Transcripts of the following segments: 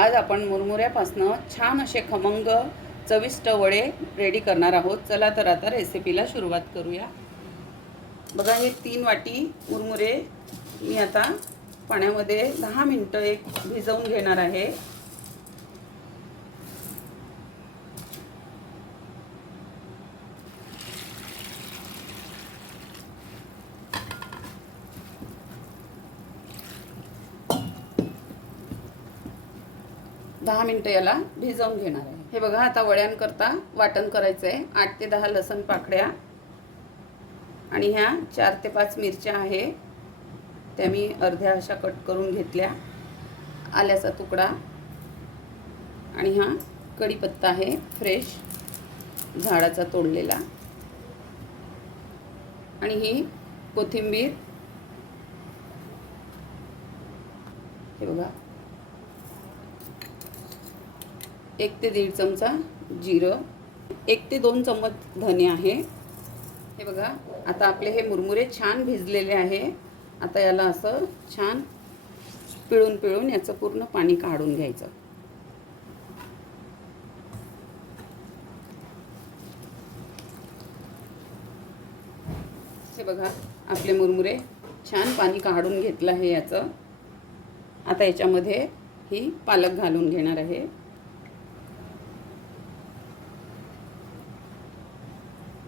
आज आपण मुरमुऱ्यापासनं छान असे खमंग चविष्ट वडे रेडी करणार आहोत। चला तर आता रेसिपीला सुरुवात करूया। बघा, हे 3 वाटी मुरमुरे मी आता पाण्यामध्ये 10 मिनिटं भिजवून घेणार आहे। दहा मिनिटं याला भिजवून घेणार आहे। हे बघा, आता वड्यांकरता वाटण करायचं आहे। 8 ते 10 लसूण पाकळ्या आणि ह्या 4 ते 5 मिरच्या आहे, त्या मी अर्ध्या अशा कट करून घेतल्या। आल्याचा तुकडा आणि हा कढीपत्ता आहे फ्रेश झाडाचा तोडलेला, आणि ही कोथिंबीर। हे बघा, 1 ते 1.5 चमचा जिरं, 1 ते 2 चम्मच धने आहे। हे बघा, आता आपले हे मुरमुरे छान भिजलेले आहे। आता याला असं छान पिळून पिळून याचं पूर्ण पाणी काढून घ्यायचं। हे बघा, आपले मुरमुरे छान पाणी काढून घेतलं आहे याचं। आता याच्यामध्ये ही पालक घालून घेणार आहे।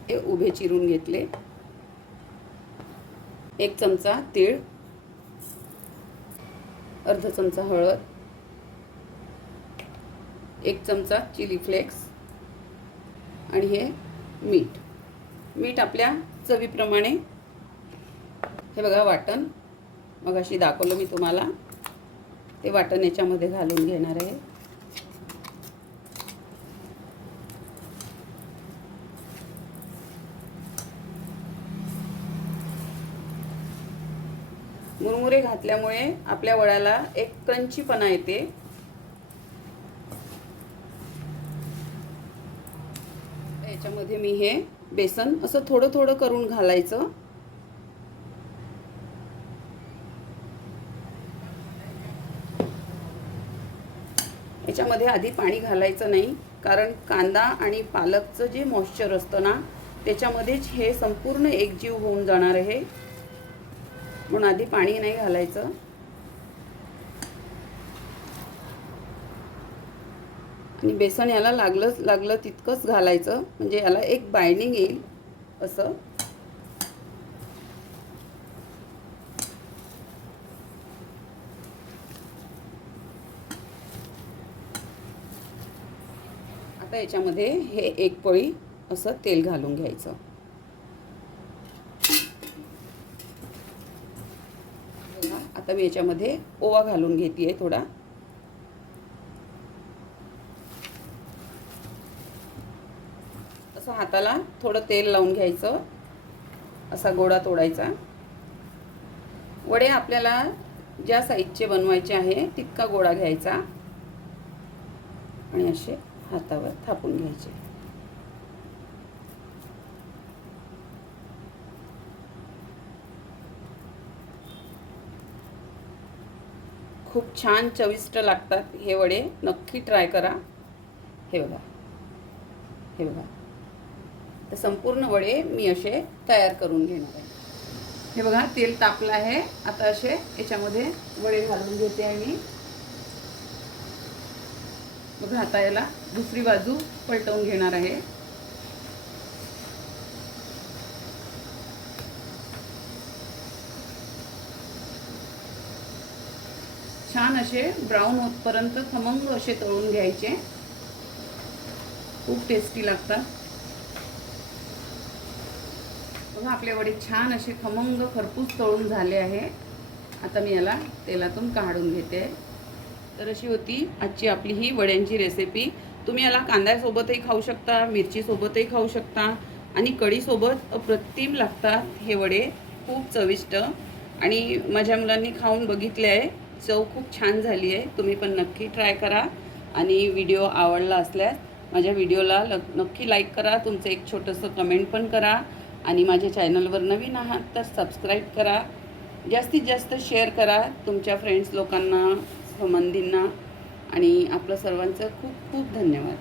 हे उभे चिरून घेतले। 1 चमचा तीळ, अर्धा चमचा हळद, 1 चमचा चिली फ्लेक्स आणि हे मीठ आपल्या चवीप्रमाणे। हे बघा, वाटण मगाशी दाखवलं मी तुम्हाला, ते वाटण याच्यामध्ये घालून घेणार आहे। मुरमुरे घातल्यामुळे आपल्या वड्याला एक क्रंचीपणा येते। याच्यामध्ये मी हे बेसन असं थोडं थोडं करून घालायचं। याच्यामध्ये आधी पाणी घालायचं नाही, कारण कांदा आणि पालकचं जे मॉइश्चर असतं ना, त्याच्यामध्येच हे संपूर्ण एकजीव होऊन जाणार आहे, म्हणून आधी पाणी नाही घालायचं। आणि बेसन याला लागलं तितकंच घालायचं, म्हणजे याला एक बाइंडिंग येईल असं। आता याच्यामध्ये हे 1 पळी असं तेल घालून घ्यायचं। आता मी याच्यामध्ये ओवा घालून घेते थोडा। असं हाताला थोडं तेल लावून घ्यायचं, असा गोळा तोडायचा। वडे आपल्याला ज्या साईजचे बनवायचे आहे तितका गोळा घ्यायचा आणि असे हातावर थापून घ्यायचे। खूप छान चविष्ट लागतात हे वडे, नक्की ट्राय करा। हे बघा, हे बघा, तर संपूर्ण वडे मी असे तयार करून घेणार आहे। हे बघा, तेल तापलं आहे। आता असे याच्यामध्ये वडे घालून घेते आणि बघा, आता याला दुसरी बाजू पलटवून घेणार आहे। छान असे ब्राऊन होतपर्यंत खमंग असे तळून घ्यायचे, खूप टेस्टी लागतात। बघा, आपले वडे छान असे खमंग खरपूस तळून झाले आहे। आता मी याला तेलातून काढून घेते। तर अशी होती आजची आपली ही वड्यांची रेसिपी। तुम्ही याला कांद्यासोबतही खाऊ शकता, मिरचीसोबतही खाऊ शकता आणि कढीसोबत अप्रतिम लागतात हे वडे, खूप चविष्ट। आणि माझ्या मुलांनी खाऊन बघितले आहे, चव खूप छान झाली आहे। तुम्ही पण नक्की ट्राय करा आणि व्हिडिओ आवडला असल्यास माझ्या व्हिडिओला नक्की लाईक करा, तुमचं एक छोटंसं कमेंट पण करा आणि माझ्या चॅनलवर नवीन आहात तर सबस्क्राईब करा, जास्तीत जास्त शेअर करा तुमच्या फ्रेंड्स लोकांना, संबंधींना, आणि आपलं सर्वांचं खूप खूप धन्यवाद.